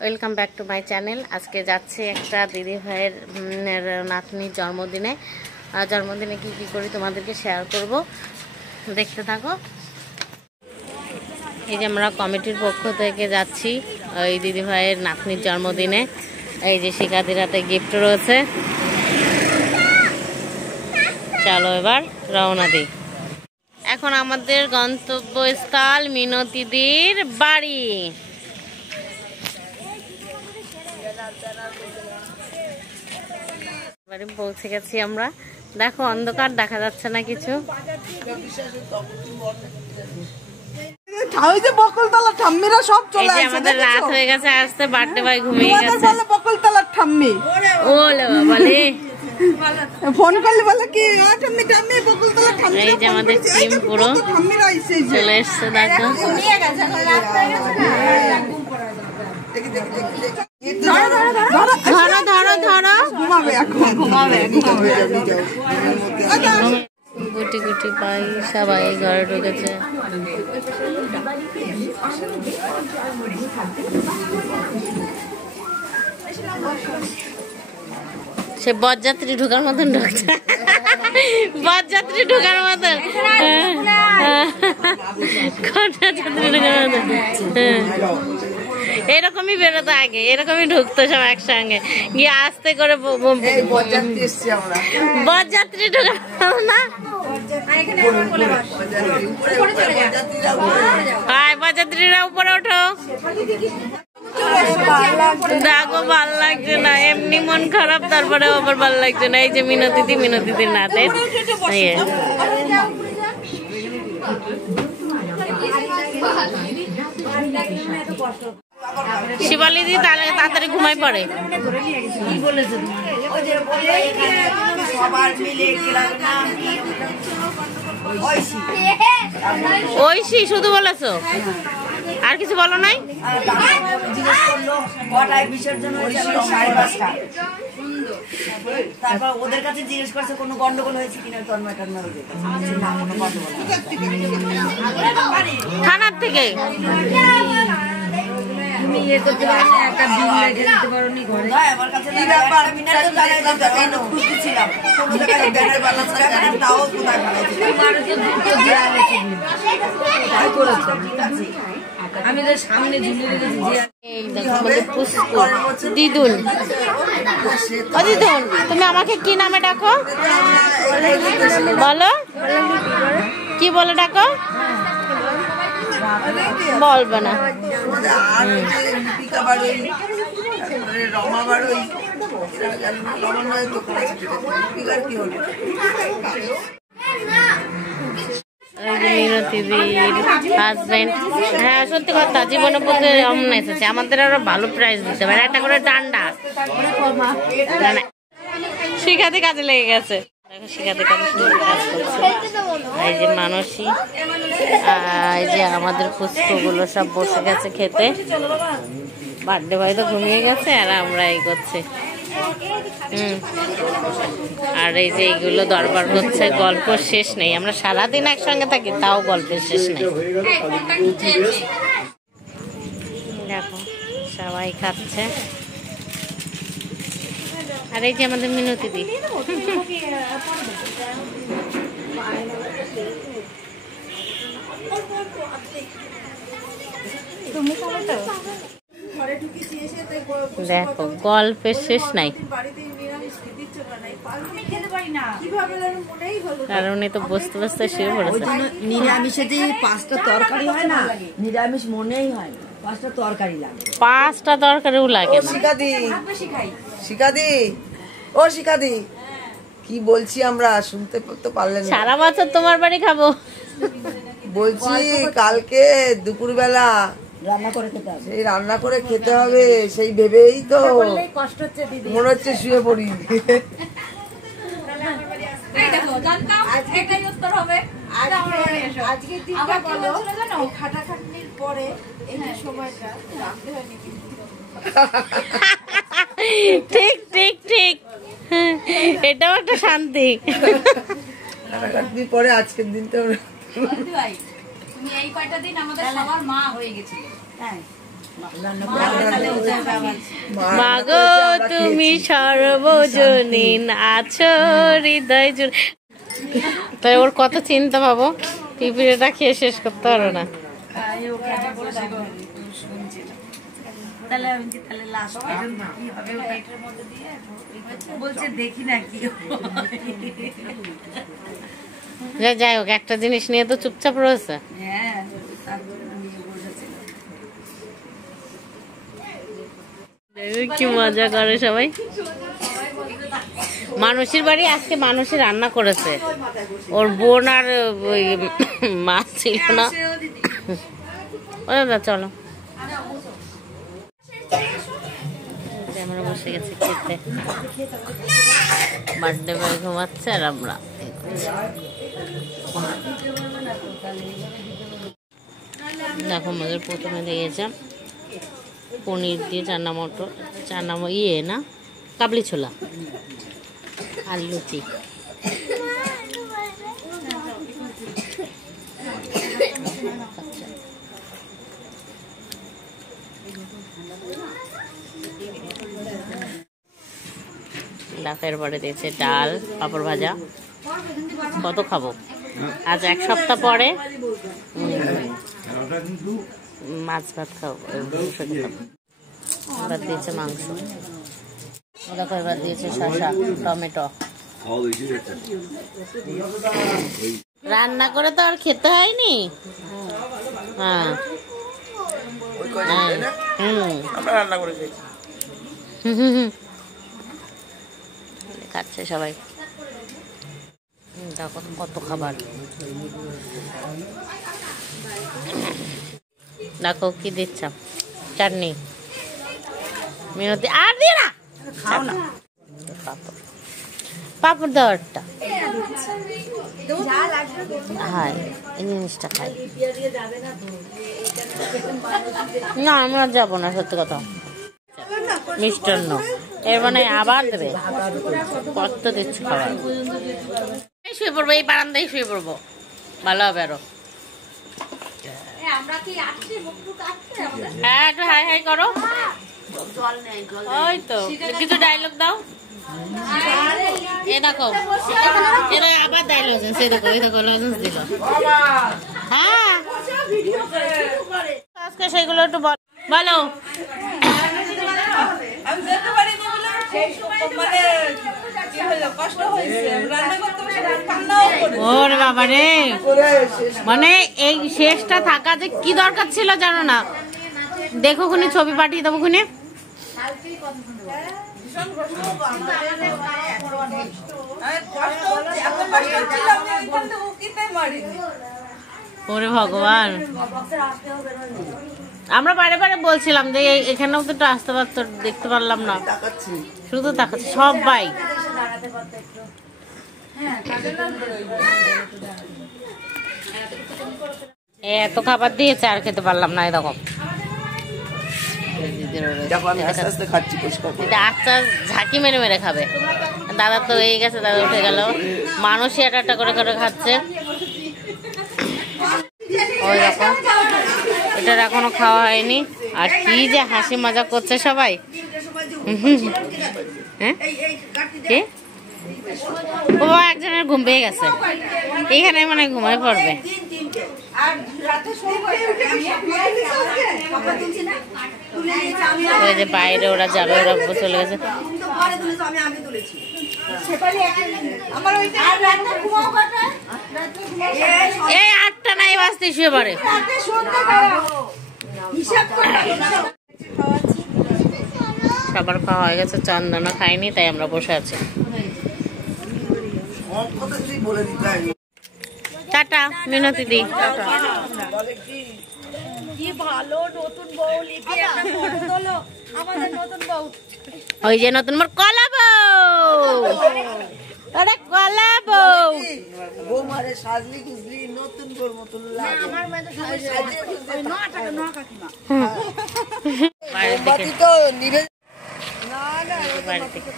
Welcome back to my channel. আজকে যাচ্ছে একটা দিদি ভাইয়ের নাতনির জন্মদিনে কি কি করি তোমাদেরকে শেয়ার করব, দেখতে থাকো। এই যে আমরা কমিটির পক্ষ থেকে যাচ্ছি ওই দিদি ভাইয়ের নাতনির জন্মদিনে। এই যে শিখাদির হাতে গিফট রয়েছে। চলো এবার রওনা দিই। এখন আমাদের গন্তব্যস্থল মিনতিদির বাড়ি। বাড়ি পৌঁছে গেছি আমরা। দেখো অন্ধকার, দেখা যাচ্ছে না কিছু। আমাদের রাত হয়ে গেছে আসতে, বার্থডে বয় ঘুমিয়ে গেছে। বকুলতলার ঠাম্মি ওলে বাবালে ফোন করলে বলে কি ঠাম্মি ঠাম্মি বকুলতলার ঠাম্মি। এই যে আমাদের টিম পুরো চলে এসছে। দেখো ধরো ধরো ধরো, গুটি গুটি পাই সবাই ঘরে ঢুকেছে। সে বরযাত্রী ঢোকার মতন ঢুকছে, বরযাত্রী ঢোকার মতন, এরকমই বেরোতো আগে, এরকমই ঢুকতো সব একসঙ্গে গিয়ে আস্তে করে। বরযাত্রী ঢোকার না, বরযাত্রীরা উপরে ওঠো। দেখো ভাল লাগছে না, এমনি মন খারাপ, তারপরে আবার ভাল লাগছে না। এই যে মিনতিদির নাতে শিবালি দি তাড়াতাড়ি ঘুমাই পড়ে। ঐশী শুধু বলেছো, আর কিছু বলো নাই? তারপর ওদের কাছে জিজ্ঞেস করছে কোনো গন্ডগোল হয়েছে কিনা, থানার থেকে দিদুন। ও দিদুন, তুমি আমাকে কি নামে ডাকো বলো? কি বলে ডাকো? বলবে না। হাজবেন্ড, হ্যাঁ সত্যি কথা, জীবনের প্রতি অমন এসেছে। আমাদের আরো ভালো প্রাইজ দিতে পারে, একটা করে ডান্ডা। শিখাতে কাজে লেগে গেছে, শিখাতে কাজে কাজ করছে। এই যে মানসী, এই যে আমাদের পুষ্পগুলো সব বসে গেছে খেতে। বার্থডে বয় তো ঘুমিয়ে গেছে আর আমরা এই করছি। আর এই যে এইগুলো দরবার করছে, গল্প শেষ নেই। আমরা সারাদিন একসঙ্গে থাকি, তাও গল্পের শেষ নেই। দেখো সবাই খাচ্ছে। আর এই যে আমাদের মিনতিদি, দেখো গল্পের শেষ নাই। কারণ এই তো বসতে বসতে শুয়ে পড়েছে। নিরামিষে যে 5টা তরকারি হয় না, নিরামিষ মনেই হয় 5টা তরকারি লাগে। 5টা তরকারিও লাগে না। শিখাদি ও শিখাদি, কি বলছি আমরা শুনতে তো পারলেন না? সারা বছর তোমার বাড়ি খাবো বলছি, কালকে দুপুরবেলা সেই রান্না করে খেতে হবে, সেই ভেবেই তো মনে হচ্ছে শুয়ে পড়ি। ঠিক ঠিক ঠিক, এটাও একটা শান্তি। পরে আজকের দিনটা তুমি এই কয়টা দিন আমাদের সবার মা হয়ে গেছিলে। মাগো তুমি সর্বজনীন আছো হৃদয় জুড়ে। তাই ওর কত চিন্তা ভাবো, পিঁপড়েটা খেয়ে শেষ করতে পারো না। যাই হোক, একটা জিনিস নিয়ে তো চুপচাপ রয়েছে। কি মজা করে সবাই। মানুষের বাড়ি আজকে মানুষের রান্না করেছে, ওর বোন আর মাছ ছিল না। চলো আমরা বসে গেছি খেতে। বার্থডে বয় ঘুমাচ্ছে আর আমরা দেখো আমাদের প্রথমে দিয়েছে পনির দিয়ে চানা মটর, চানা না কাবলি ছোলা আর লুচি। ডাকের পরে দিয়েছে ডাল, পাঁপড় ভাজা। কত খাবো আজ, এক সপ্তাহ পরে মাছ ভাত খাবো, এবার দিয়েছে মাংস। দেখো এবার দিয়েছে শসা, টমেটো। রান্না করে তো আর খেতে হয়নি। হ্যাঁ খাচ্ছে সবাই। দেখো কত খাবার। দেখো কি দিচ্ছ, চাটনি, মিনতি আর দিয়ে না, খাও না, পাপড়, পাপড় দেওয়ারটা। হ্যাঁ এই জিনিসটা খাই না, আমরা যাবো না, সত্যি কথা। মিষ্টান্ন এর মানে আবার দেবে, কত দিচ্ছে খাবার। শুয়ে পড়বো, এই বারান্দায় শুয়ে পড়বো, ভালো হবে আরো। হ্যাঁ একটু হাই হাই করো। ওই তো কিছু ডায়লগ দাও। এ দেখো এরা আবার দেয় লজেন্স, এই দেখো এই দেখো লজেন্স দিল। হ্যাঁ আজকে সেগুলো একটু বলো। ওরে বাবা রে, মানে এই শেষটা থাকা যে কি দরকার ছিল জানো না। দেখো খুনি ছবি পাঠিয়ে দেবো খুনি। ওরে ভগবান, আমরা বারে বারে বলছিলাম যে এখানেও তো একটু আসতে পারতো, দেখতে পারলাম না, শুধু তাকাচ্ছি সবাই। এত খাবার দিয়েছে আর খেতে পারলাম না। এরকম আচ্ছা ঝাঁকি মেরে মেরে খাবে। দাদা তো এই গেছে, দাদা উঠে গেল, মানুষই একটা করে করে খাচ্ছে। ওই রকম এটার এখনো খাওয়া হয়নি। আর কি যে হাসি মজা করছে সবাই। হ্যাঁ ও একজনের ঘুম পেয়ে গেছে, এখানে মানে ঘুমায় পড়বে। ওই যে বাইরে ওরা যাবে, ওরা চলে গেছে। এই 8টা নাই বাজতে শুয়ে পড়ে। সবার খাওয়া হয়ে গেছে, চন্দনা খাইনি, তাই আমরা বসে আছি। টাটা মিনতি দি। ওই যে নতুন মোর কলা বউ, আরে কলা বউ বৌমারে সাজলি গুজলি নতুন বউর মতন লাগে। বাড়ির দিকে তো নিবে না না, বাড়ি থেকে